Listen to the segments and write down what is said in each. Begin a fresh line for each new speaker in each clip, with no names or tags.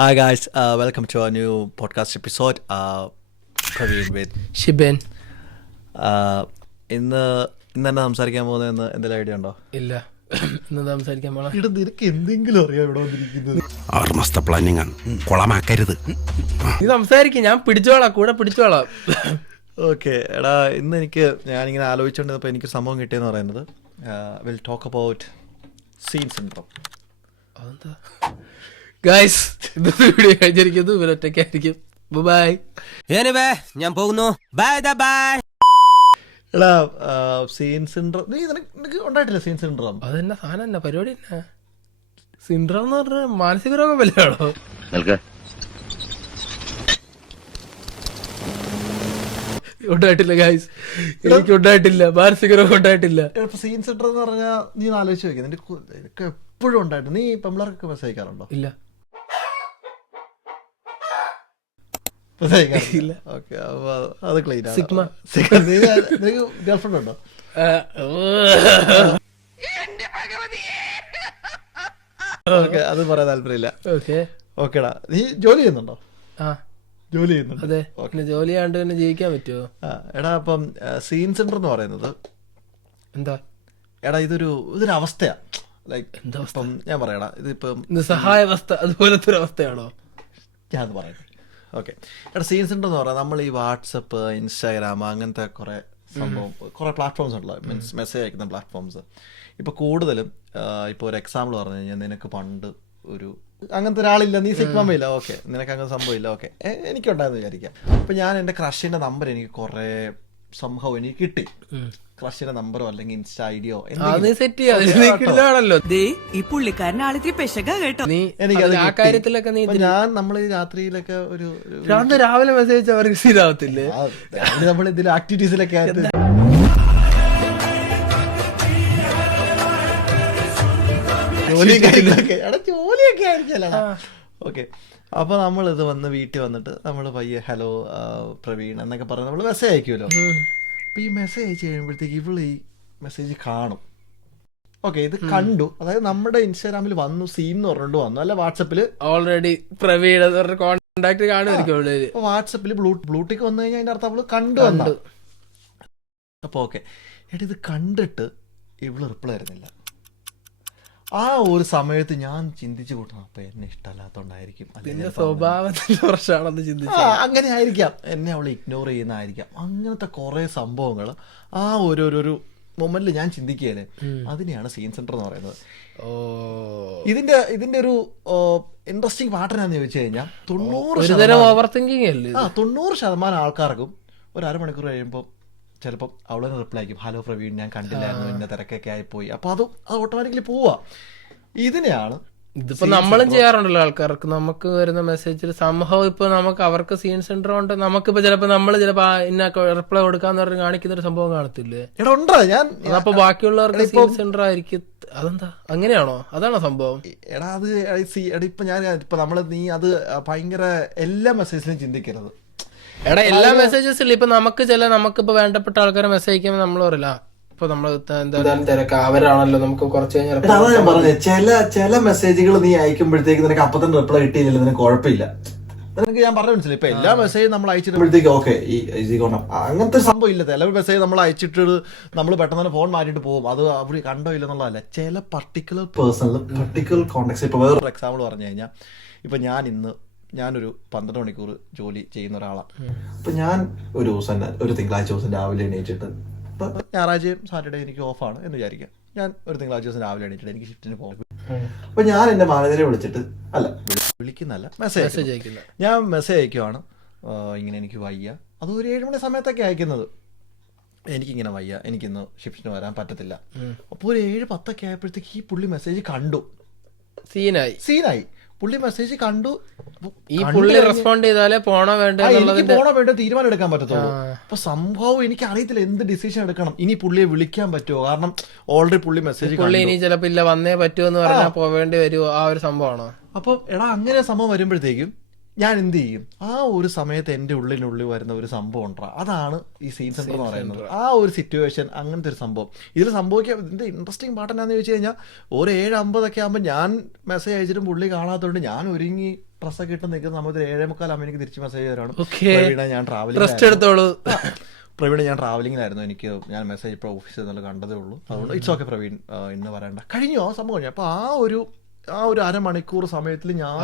Hi guys, uh, welcome to our new podcast episode. Uh, Praveen with.
ഷിബേൻ.
Uh, ഇന്ന് ഇന്ന് തന്നെ സംസാരിക്കാൻ പോകുന്നതെന്ന് എന്തെങ്കിലും ഐഡിയ ഉണ്ടോ?
ഇല്ല. ഇന്ന് സംസാരിക്കാൻ പോണ?
ഇവിടെ നിനക്ക് എന്തെങ്കിലും അറിയാം ഇവിടെ വന്നിരിക്കുന്നത്.
ആർമസ്ത പ്ലാനിങ് ആണ്. കൊളമാക്കരുത്.
നീ സംസാരിക്കും ഞാൻ പിടിച്ചോളാം കൂടെ പിടിച്ചോളാം.
ഓക്കെ എടാ ഇന്ന് എനിക്ക് ഞാനിങ്ങനെ ആലോചിച്ചുകൊണ്ടിരുന്നപ്പോൾ എനിക്ക് സംഭവം കിട്ടിയെന്ന് പറയുന്നത്. Will talk about scene syndrome
അതെന്താ? ഗൈസ് ഇന്നത്തെ വീഡിയോ കഴിഞ്ഞിരിക്കുന്നു. ഇവരൊറ്റയ്ക്കായിരിക്കും ബൈ
എനിവേ ഞാൻ പോകുന്നു. ബൈ ദ ബൈ
എടാ സീൻ സിൻഡ്രോം നീ നിനക്ക് നിനക്ക് ഉണ്ടായിട്ടില്ല സീൻ സിൻഡ്രോം
അതെന്നാ സാധനം എന്നാ? പരിപാടി എന്നാ? സിൻഡ്രം എന്ന് പറഞ്ഞ മാനസിക രോഗം വല്ലതാണോ ഉണ്ടായിട്ടില്ല ഗൈസ് എനിക്ക് ഉണ്ടായിട്ടില്ല. മാനസിക രോഗം ഉണ്ടായിട്ടില്ല.
സീൻ സെന്റർ എന്ന് പറഞ്ഞാൽ നീ ആലോചിച്ച് നോക്കി നിനക്ക് എപ്പോഴും ഉണ്ടായിട്ടുണ്ട് നീ പെമ്പിളർക്കൊക്കെ മെസ്സേജ് അയക്കാറുണ്ടോ?
ഇല്ല.
ഇല്ല. ഓക്കെ അത് ക്ലീൻ ആണ്.
സിഗ്മ.
ഗേൾഫ്രണ്ട് ഉണ്ടോ? ഓക്കെ അത് പറയാൻ താല്പര്യമില്ല.
ഓക്കെ.
ഓക്കെടാ. നീ ജോലി ചെയ്യുന്നുണ്ടോ?
ആ.
ജോലി ചെയ്യുന്നുണ്ട്?
അതെ. പിന്നെ ജോലി ആണ്ട് തന്നെ ജീവിക്കാൻ പറ്റുമോ
ആ, എടാ അപ്പം സീൻ സെന്റർ എന്ന് പറയുന്നത്
എന്താ?
എടാ ഇതൊരു ഇതൊരു അവസ്ഥയാ. ലൈക്ക്
എന്താ അവസ്ഥ?
ഇപ്പം ഞാൻ പറയടാ ഇതിപ്പം
നിസ്സഹായാവസ്ഥ അതുപോലത്തെ ഒരു അവസ്ഥയാണോ?
ഞാൻ അത് പറയട്ടെ. ഓക്കെ എടാ സീൻ സെന്റർ എന്ന് പറയാം നമ്മൾ ഈ വാട്സപ്പ് ഇൻസ്റ്റാഗ്രാം അങ്ങനത്തെ കുറെ സംഭവം കുറെ പ്ലാറ്റ്ഫോംസ് ഉണ്ടല്ലോ. മീൻസ് മെസ്സേജ് അയക്കുന്ന പ്ലാറ്റ്ഫോംസ് ഇപ്പൊ കൂടുതലും ഇപ്പോൾ ഒരു എക്സാമ്പിൾ പറഞ്ഞു കഴിഞ്ഞാൽ നിനക്ക് പണ്ട് ഒരു അങ്ങനത്തെ ഒരാളില്ല. നീ സിഗ്മയില്ല ഓക്കെ നിനക്ക് അങ്ങനെ സംഭവം ഇല്ല. ഓക്കെ എനിക്കുണ്ടായെന്ന് വിചാരിക്കാം. അപ്പൊ ഞാൻ എന്റെ ക്രഷിന്റെ നമ്പർ എനിക്ക് കുറേ സംഭവം എനിക്ക് കിട്ടി. ക്രഷിന്റെ നമ്പറോ അല്ലെങ്കിൽ ഇൻസ്റ്റ ഐഡിയോ
അത് നീ സെറ്റ് ചെയ്യാണല്ലോ
ദേ ഈ പുള്ളിക്കാരൻ ആളിത്തിരി പെശക കേട്ടോ.
നീ ആ കാര്യത്തിലൊക്കെ നീ
ഞാൻ നമ്മൾ ഈ രാത്രിയിലൊക്കെ ഒരു ഒരു-
രാവിലെ മെസ്സേജ് അവർക്ക് സ്ഥിരാവത്തില്ലേ
നമ്മൾ ഇതിൽ ആക്ടിവിറ്റീസിലൊക്കെ ആയിട്ട്. ജോലിയും കാര്യങ്ങളൊക്കെ. എടാ ജോലിയൊക്കെ ആയിരിക്കല്ലടാ ഓക്കെ അപ്പൊ നമ്മൾ ഇത് വന്ന് വീട്ടിൽ വന്നിട്ട് നമ്മൾ പയ്യെ ഹലോ പ്രവീൺ എന്നൊക്കെ പറഞ്ഞ് നമ്മൾ മെസ്സേജ് അയക്കുമല്ലോ. അപ്പൊ ഈ മെസ്സേജ് അയച്ചു കഴിയുമ്പോഴത്തേക്ക് ഇവൾ ഈ മെസ്സേജ് കാണും. ഓക്കെ ഇത് കണ്ടു. അതായത് നമ്മുടെ ഇൻസ്റ്റാഗ്രാമിൽ വന്നു സീൻ എന്ന് പറഞ്ഞിട്ട് വന്നു. അല്ല വാട്സപ്പിൽ
ഓൾറെഡി പ്രവീണ കോണ്ടാക്ട് കാണുമായിരിക്കും
വാട്സപ്പിൽ ബ്ലൂ ബ്ലൂടിക്ക് വന്നു കഴിഞ്ഞാൽ അതിന്റെ അർത്ഥം അവൾ കണ്ടു വന്നു.
കണ്ടു.
അപ്പൊ ഓക്കെ എടാ ഇത് കണ്ടിട്ട് ഇവൾ റിപ്ലൈ ആയിരുന്നില്ല ആ ഒരു സമയത്ത് ഞാൻ ചിന്തിച്ചു കൂട്ടണം അപ്പൊ എന്നെ ഇഷ്ടമല്ലാത്തോണ്ടായിരിക്കും. അങ്ങനെ-
സ്വഭാവത്തിന്റെ പ്രശ്നമാണെന്ന് ചിന്തിച്ചു.
അങ്ങനെ ആയിരിക്കാം. എന്നെ അവൾ ഇഗ്നോർ ചെയ്യുന്നതായിരിക്കാം. അങ്ങനത്തെ കുറെ സംഭവങ്ങൾ ആ ഒരു ഒരു മൊമെന്റിൽ ഞാൻ ചിന്തിക്കുകയല്ലേ? അതിനെയാണ് സീൻ സെന്റർ എന്ന് പറയുന്നത്. ഇതിന്റെ ഇതിന്റെ ഒരു ഇൻട്രസ്റ്റിംഗ് പാട്ടനാന്ന് ചോദിച്ചു കഴിഞ്ഞാൽ തൊണ്ണൂറ് ശതമാനം-
ഓവർ തിങ്കിങ് അല്ലേ
ആ തൊണ്ണൂറ് ശതമാനം ആൾക്കാർക്കും ഒരു അരമണിക്കൂർ കഴിയുമ്പോൾ ചിലപ്പം അവളെ റിപ്ലൈ ആയിരിക്കും ഹലോ പ്രവീൺ ഞാൻ കണ്ടില്ലായിരുന്നു. എന്നെ തിരക്കൊക്കെ ആയിപ്പോയി. അപ്പൊ അത് അത് ഓട്ടോമാറ്റിക്കലി പോവാ. ഇതിനെയാണ്
ഇതിപ്പോ നമ്മളും ചെയ്യാറുണ്ടല്ലോ ആൾക്കാർക്ക്. നമുക്ക് വരുന്ന മെസ്സേജിൽ സംഭവം ഇപ്പൊ നമുക്ക് അവർക്ക് സീൻ സെന്റർ ഉണ്ട്. നമുക്കിപ്പോ ചിലപ്പോ നമ്മൾ ചിലപ്പോ ഇന്ന റിപ്ലൈ കൊടുക്കാന്ന് പറഞ്ഞ് കാണിക്കുന്ന ഒരു സംഭവം കാണത്തില്ലേ?
ഉണ്ടോ? ഞാൻ
അപ്പൊ ബാക്കിയുള്ളവർക്ക് സീൻ സെന്റർ ആയിരിക്കും. അതെന്താ? അങ്ങനെയാണോ? അതാണോ സംഭവം?
എടാ അത് ഇപ്പൊ ഞാൻ ഇപ്പൊ നമ്മൾ നീ അത് ഭയങ്കര എല്ലാ മെസ്സേജിലും ചിന്തിക്കരുത്.
എടാ എല്ലാ മെസ്സേജസിലും ഇപ്പൊ നമുക്ക് ചില നമുക്കിപ്പോ വേണ്ടപ്പെട്ട ആൾക്കാരെ മെസ്സേജ് അയക്കുമ്പോൾ നമ്മൾ പറയില്ല. ഇപ്പൊ നമ്മൾ എന്തായാലും തിരക്ക്. അവരാണല്ലോ നമുക്ക് കുറച്ച്
കഴിഞ്ഞാൽ അതാ ഞാൻ പറഞ്ഞത് ചില ചില മെസ്സേജുകൾ നീ അയക്കുമ്പോഴത്തേക്ക് നിനക്ക് അപ്പൊ തന്നെ റിപ്ലൈ കിട്ടിയില്ല നിനക്ക് കുഴപ്പമില്ല. നിനക്ക് ഞാൻ പറഞ്ഞു മനസ്സിലായി. ഇപ്പൊ എല്ലാ മെസ്സേജും നമ്മൾ അയച്ചിട്ടുമ്പോഴത്തേക്ക് ഓക്കെ അങ്ങനത്തെ സംഭവം ഇല്ല. ചില മെസ്സേജ് നമ്മൾ അയച്ചിട്ട് നമ്മൾ പെട്ടെന്ന് തന്നെ ഫോൺ മാറ്റിട്ട് പോകും. അത് അവർ കണ്ടോ ഇല്ലെന്നുള്ളതല്ല ചില പർട്ടിക്കുലർ പേഴ്സണൽ പർട്ടിക്കുലർ കോണ്ടാക്ട് ഇപ്പൊ വേറൊരു എക്സാമ്പിൾ പറഞ്ഞു കഴിഞ്ഞാൽ ഇപ്പൊ ഞാൻ ഇന്ന് ഞാനൊരു പന്ത്രണ്ട് മണിക്കൂർ ജോലി ചെയ്യുന്ന ഒരാളാണ് അപ്പൊ ഞാൻ ഒരു ദിവസം തന്നെ ഒരു തിങ്കളാഴ്ച ദിവസം രാവിലെ എണീറ്റിട്ട് ഇപ്പൊ ഞായറാഴ്ചയും സാറ്റർഡേ എനിക്ക് ഓഫാണ് എന്ന് വിചാരിക്കാം. ഞാൻ ഒരു തിങ്കളാഴ്ച ദിവസം രാവിലെ എണീറ്റിട്ട് എനിക്ക് ഷിഫ്റ്റിന് പോകും. അപ്പൊ ഞാൻ എന്റെ മാനേജറെ വിളിച്ചിട്ട് അല്ല വിളിക്കുന്നല്ല മെസ്സേജ്
മെസ്സേജ് അയക്കില്ല
ഞാൻ മെസ്സേജ് അയക്കുവാണ്. ഇങ്ങനെ എനിക്ക് വയ്യ. അത് ഒരു ഏഴ് മണി സമയത്തൊക്കെ അയക്കുന്നത്. എനിക്കിങ്ങനെ വയ്യ. എനിക്കിന്ന് ഷിഫ്റ്റിന് വരാൻ പറ്റത്തില്ല. അപ്പോൾ ഒരു ഏഴ് പത്തൊക്കെ ആയപ്പോഴത്തേക്ക് ഈ പുള്ളി മെസ്സേജ് കണ്ടു.
സീനായി.
സീനായി. പുള്ളി മെസ്സേജ് കണ്ടു.
ഈ പുള്ളി റെസ്പോണ്ട് ചെയ്താലേ പോണോ വേണ്ട
പോണോ വേണ്ട തീരുമാനം എടുക്കാൻ പറ്റത്തുള്ളൂ അപ്പൊ സംഭവം എനിക്ക് അറിയത്തില്ല എന്ത് ഡിസിഷൻ എടുക്കണം. ഇനി പുള്ളിയെ വിളിക്കാൻ പറ്റുമോ? കാരണം ഓൾറെഡി പുള്ളി മെസ്സേജ്
പുള്ളി ഇനി ചിലപ്പോ ഇല്ല വന്നേ പറ്റുമെന്ന് എന്ന് പറഞ്ഞാൽ പോവേണ്ടി വരുമോ ആ ഒരു സംഭവമാണോ?
അപ്പൊ എടാ അങ്ങനെ സംഭവം വരുമ്പോഴത്തേക്കും ഞാൻ എന്ത് ചെയ്യും ആ ഒരു സമയത്ത് എന്റെ ഉള്ളിനുള്ളിൽ വരുന്ന ഒരു സംഭവം ഉണ്ടാ അതാണ് ഈ സീൻ സെന്റർ എന്ന് പറയുന്നത്. ആ ഒരു സിറ്റുവേഷൻ അങ്ങനത്തെ ഒരു സംഭവം. ഇതിൽ സംഭവിക്കാൻ ഇതിന്റെ ഇൻട്രസ്റ്റിംഗ് പാട്ട് എന്നാന്ന് ചോദിച്ചു കഴിഞ്ഞാൽ ഒരു ഏഴ് അമ്പതൊക്കെ ആകുമ്പോൾ ഞാൻ മെസ്സേജ് അയച്ചിട്ടും പുള്ളി കാണാത്തതുകൊണ്ട് ഞാൻ ഒരുങ്ങി ഡ്രസ്സൊക്കെ ഇട്ട് നിൽക്കുന്ന സമയത്ത് ഏഴേ മുക്കാലാകുമ്പോൾ എനിക്ക് തിരിച്ച് മെസ്സേജ് വരാണ്. പ്രവീണ ഞാൻ ട്രാവലിംഗ് പ്രവീൺ ഞാൻ ട്രാവലിങ്ങിലായിരുന്നു എനിക്ക് ഞാൻ മെസ്സേജ് ഇപ്പോൾ ഓഫീസിൽ നിന്നുള്ള കണ്ടതേ ഉള്ളൂ. അതുകൊണ്ട് ഇറ്റ്സ് ഓക്കെ പ്രവീൺ. ഇന്ന് പറയണ്ട കഴിഞ്ഞു ആ സംഭവം കഴിഞ്ഞു. അപ്പോൾ ആ ഒരു ആ ഒരു അരമണിക്കൂർ സമയത്തിൽ ഞാൻ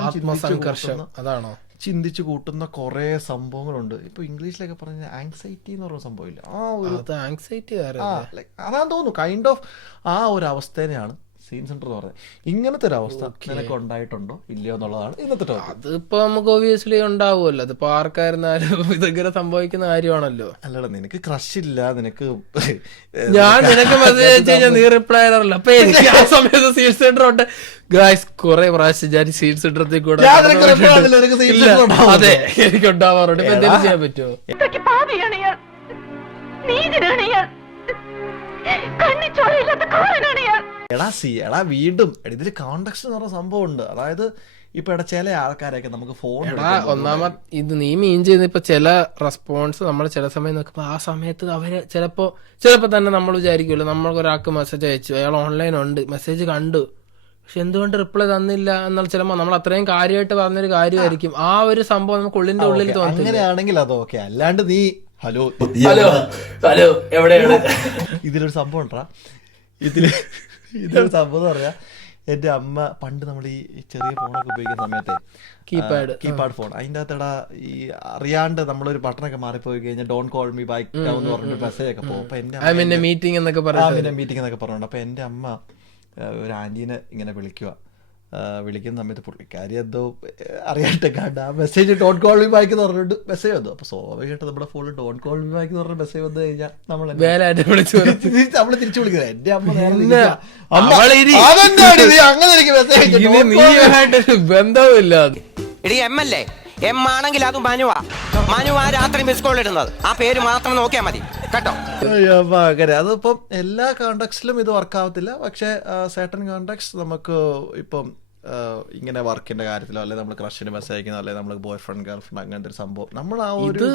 അതാണോ?
ചിന്തിച്ച് കൂട്ടുന്ന കുറേ സംഭവങ്ങളുണ്ട്. ഇപ്പൊ ഇംഗ്ലീഷിലൊക്കെ പറഞ്ഞ ആങ്സൈറ്റി എന്ന് പറയുന്ന ഇല്ല ആ ഒരു
അത് ആങ്സൈറ്റി
അതാന്ന് തോന്നുന്നു കൈൻഡ് ഓഫ് ആ ഒരു അവസ്ഥേനെയാണ് സീൻ സെന്റർ എന്ന് പറയുന്നത് ഇങ്ങനത്തെ ഒരു അവസ്ഥ നിനക്ക് ഉണ്ടായിട്ടുണ്ടോ ഇല്ലയോ എന്നുള്ളതാണ് ഇന്നത്തെ ടോപ്പിക്
അതിപ്പോ നമുക്ക് ഒബിയസ്ലി ഉണ്ടാവുമല്ലോ. അതിപ്പോ ആർക്കായിരുന്നാലും ഇതെങ്ങനെ സംഭവിക്കുന്ന കാര്യമാണല്ലോ.
അല്ലടാ നിനക്ക് ക്രഷ് ഇല്ല നിനക്ക്
ഞാൻ നിനക്ക് മെസ്സേജ് അയച്ചു കഴിഞ്ഞാൽ നീ റിപ്ലൈ ചെയ്യാറില്ല അപ്പൊ എനിക്ക് ആ സമയത്ത് സീൻ സെന്റർ ഉണ്ട്. ഗായ്സ് കുറെ പ്രാവശ്യം ഞാൻ സീൻ സെന്ററിൽ കൂടെ
ഞാൻ.
അതെ എനിക്ക് ഉണ്ടാവാറുണ്ട്. ഇപ്പൊ എന്തെങ്കിലും ചെയ്യാൻ പറ്റുമോ?
ഇതൊക്കെ പാപിയാണ് ഇയാൾ നീതിനാണ് ഇയാൾ കണ്ണി ചോരയില്ലാത്ത കാരനാണ് ഇയാൾ
എടാ സി എടാ വീണ്ടും. എടാ, ഇതിൽ കോണ്ടക്സ്റ്റ് എന്ന് പറഞ്ഞ സംഭവം ഉണ്ട് അതായത് ഇപ്പൊ എടാ ചില ആൾക്കാരൊക്കെ നമുക്ക് ഫോൺ
ഒന്നാമത് ഇത് നീ മീൻ ചെയ്യുന്ന ഇപ്പൊ ചില റെസ്പോൺസ് നമ്മൾ ചില സമയം നോക്കുമ്പോ ആ സമയത്ത് അവർ ചിലപ്പോ ചിലപ്പോ തന്നെ നമ്മൾ വിചാരിക്കുമല്ലോ നമ്മൾക്ക് ഒരാൾക്ക് മെസ്സേജ് അയച്ചു. അയാൾ ഓൺലൈൻ ഉണ്ട്. മെസ്സേജ് കണ്ടു. പക്ഷെ എന്തുകൊണ്ട് റിപ്ലൈ തന്നില്ല എന്നാൽ ചിലപ്പോ നമ്മൾ അത്രയും കാര്യമായിട്ട് പറഞ്ഞൊരു കാര്യമായിരിക്കും. ആ ഒരു സംഭവം നമുക്ക് ഉള്ളിന്റെ ഉള്ളിൽ തോന്നുന്നു
അങ്ങനെയാണെങ്കിൽ അത് ഓക്കെ അല്ലാണ്ട് നീ ഹലോ
ഹലോ ഹലോ എവിടെയാണ്?
ഇതിലൊരു സംഭവം ഉണ്ടാ ഇതിൽ ഇതിലൊരു സംഭവം പറയാ. എന്റെ അമ്മ പണ്ട് നമ്മൾ ഈ ചെറിയ ഫോണൊക്കെ ഉപയോഗിക്കുന്ന സമയത്തെ
കീപാഡ്.
Keypad phone. അതിന്റെ അകത്തടാ ഈ അറിയാണ്ട് നമ്മളൊരു ബട്ടണൊക്കെ മാറിപ്പോയി കഴിഞ്ഞാൽ don't call me bike down എന്ന് പറഞ്ഞിട്ട് മെസ്സേജ് ഒക്കെ പോകും. അപ്പൊ എന്റെ
മീറ്റിംഗ് എന്നൊക്കെ പറഞ്ഞു
മീറ്റിംഗ് എന്നൊക്കെ പറഞ്ഞുണ്ട് അപ്പൊ എന്റെ അമ്മ ഒരു ആന്റീനെ ഇങ്ങനെ വിളിക്കുക വിളിക്കുന്ന സമയത്ത് പുള്ളിക്കാരി എന്തോ അറിയാട്ടെ കണ്ട ആ message don't call me back എന്ന് പറഞ്ഞിട്ട് മെസ്സേജ് വന്നു. അപ്പൊ സ്വാഭാവികമായിട്ട് നമ്മുടെ ഫോണിൽ ഡോൺ കോൾ മീ ബാക്ക് എന്ന് പറഞ്ഞ മെസ്സേജ് വന്നു കഴിഞ്ഞാൽ നമ്മൾ
വിളിച്ചു
തിരിച്ച് നമ്മൾ തിരിച്ചു വിളിക്കുന്നത് എന്റെ അമ്മ.
എടി എം അല്ലേ എം ആണെങ്കിൽ അതും മനുവാ. മനുവാ രാത്രി മിസ് കോൾ ഇടുന്നത്. ആ പേര് മാത്രം നോക്കിയാൽ മതി. കേട്ടോ?
അയ്യോ, അങ്ങനെ അതിപ്പം എല്ലാ കോണ്ടാക്ട്സിലും ഇത് വർക്ക് ആവത്തില്ല. പക്ഷെ സേട്ടൻ കോണ്ടാക്ട്സ് നമുക്ക് ഇപ്പം ഇങ്ങനെ വർക്കിന്റെ കാര്യത്തിലോ അല്ലെങ്കിൽ നമ്മൾ ക്രഷിന് മെസ്സേജ് അയക്കുന്നോ അല്ലെങ്കിൽ നമ്മൾ ബോയ് ഫ്രണ്ട് ഗേൾ ഫ്രണ്ട് അങ്ങനത്തെ ഒരു സംഭവം. നമ്മൾ ആ ഒരു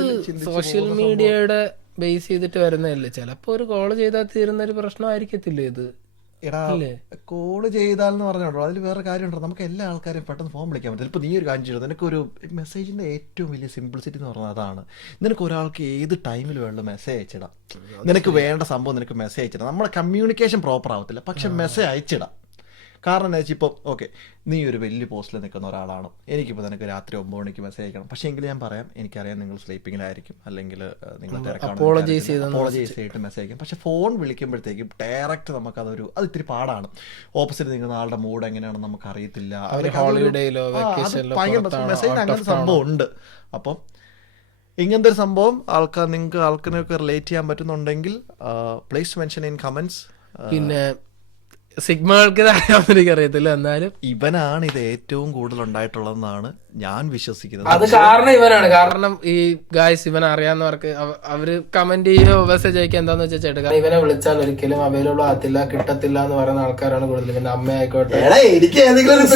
സോഷ്യൽ മീഡിയയുടെ ബേസ് ചെയ്തിട്ട് വരുന്നതല്ലേ? ചിലപ്പോ ഒരു കോൾ ചെയ്താൽ തീരുന്ന ഒരു പ്രശ്നമായിരിക്കത്തില്ല ഇത്?
എടാ? കോൾ ചെയ്താലെന്ന് പറഞ്ഞോളൂ. അതിൽ വേറെ കാര്യമുണ്ടോ. നമുക്ക് എല്ലാ ആൾക്കാരും പെട്ടെന്ന് ഫോൺ വിളിക്കാൻ പറ്റും. ഇപ്പൊ നീ ഒരു കാര്യം ചെയ്തു നിനക്കൊരു മെസ്സേജിന്റെ മെസ്സേജിന്റെ ഏറ്റവും വലിയ സിംപ്ലിസിറ്റി എന്ന് പറഞ്ഞാൽ അതാണ്. നിനക്ക് ഒരാൾക്ക് ഏത് ടൈമിൽ വേണ്ട മെസ്സേജ് അയച്ചിടാം. നിനക്ക് വേണ്ട സംഭവം നിനക്ക് മെസ്സേജ് അയച്ചിടാം. നമ്മുടെ കമ്മ്യൂണിക്കേഷൻ പ്രോപ്പർ ആവത്തില്ല. പക്ഷെ മെസ്സേജ് അയച്ചിടാം. കാരണം എന്താ വെച്ചാൽ ഇപ്പോൾ ഓക്കെ നീ ഒരു വലിയ പോസ്റ്റിൽ നിൽക്കുന്ന ഒരാളാണ്. എനിക്കിപ്പോൾ നിനക്ക് രാത്രി ഒമ്പത് മണിക്ക് മെസ്സേജ് അയക്കണം. പക്ഷേ എങ്കിൽ ഞാൻ പറയാം എനിക്കറിയാം നിങ്ങൾ സ്ലീപ്പിങ്ങിലായിരിക്കും അല്ലെങ്കിൽ നിങ്ങൾ അപ്പോളജൈസ് ചെയ്തിട്ട് മെസ്സേജ് അയക്കും. പക്ഷേ ഫോൺ വിളിക്കുമ്പോഴത്തേക്കും ഡയറക്റ്റ് നമുക്കതൊരു അത് ഇത്തിരി പാടാണ്. ഓപ്പോസിറ്റ് നിൽക്കുന്ന ആളുടെ മൂഡ് എങ്ങനെയാണെന്ന് നമുക്ക് അറിയത്തില്ല മെസ്സേജ്
out
അങ്ങനെ
of town
സംഭവം ഉണ്ട്. അപ്പം ഇങ്ങനത്തെ ഒരു സംഭവം ആൾക്കാർ നിങ്ങൾക്ക് ആൾക്കാരൊക്കെ റിലേറ്റ് ചെയ്യാൻ പറ്റുന്നുണ്ടെങ്കിൽ പ്ലേസ് മെൻഷൻ ഇൻ കമൻസ്
പിന്നെ സിഗ്മകൾക്ക് ഇത് അറിയത്തില്ല എന്നാലും.
ഇവനാണ് ഇത് ഏറ്റവും കൂടുതൽ ഉണ്ടായിട്ടുള്ളതെന്നാണ് ഞാൻ വിശ്വസിക്കുന്നത്.
അത് കാരണം ഇവനാണ്. കാരണം ഈ ഗായ്സ് ഇവൻ അറിയാവുന്നവർക്ക് അവ- അവർ കമന്റ് ചെയ്യോ മെസ്സേജ് അയക്കുക എന്താന്ന് വെച്ചാൽ ചേട്ടാ. ഇവനെ വിളിച്ചാൽ ഒരിക്കലും അവൈലബിൾ ആകത്തില്ല കിട്ടത്തില്ല എന്ന് പറയുന്ന ആൾക്കാരാണ് കൂടുതൽ പിന്നെ അമ്മ ആയിക്കോട്ടെ
എനിക്ക് ഏതെങ്കിലും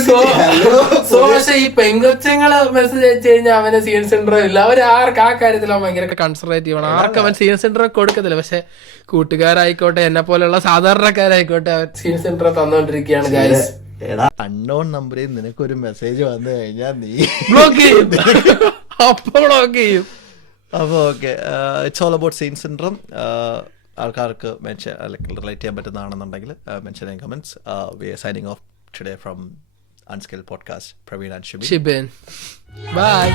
സോ പക്ഷെ ഈ പെങ്കൊച്ചങ്ങൾ മെസ്സേജ് അയച്ചു കഴിഞ്ഞാൽ അവന് സീൻ സെന്റർ ഇല്ല. അവർ ആർക്ക് ആ കാര്യത്തിൽ അവൻ ഭയങ്കര കൺസർവേറ്റീവ് ആണ്. ആർക്ക് അവൻ സീൻ സെന്റർ കൊടുക്കത്തില്ല. പക്ഷെ കൂട്ടുകാരായിക്കോട്ടെ എന്നെ പോലെയുള്ള സാധാരണക്കാരായിക്കോട്ടെ അവൻ സീൻ സെന്റർ തന്നോണ്ടിരിക്കുകയാണ് ഗായ്സ്
എടാ അൺനോൺ നമ്പറിൽ നിനക്കൊരു മെസ്സേജ് വന്നു കഴിഞ്ഞാൽ നീ
ബ്ലോക്ക് ചെയ്യും. അപ്പൊ ബ്ലോക്ക് ചെയ്യും.
അപ്പോൾ okay it's all about scene syndrome ആൾക്കാർക്ക് മെൻഷൻ അല്ലെങ്കിൽ റിലേറ്റ് ചെയ്യാൻ പറ്റുന്നതാണെന്നുണ്ടെങ്കിൽ mention in comments we are signing off today from unskill podcast Praveen and Shibi
Shiban bye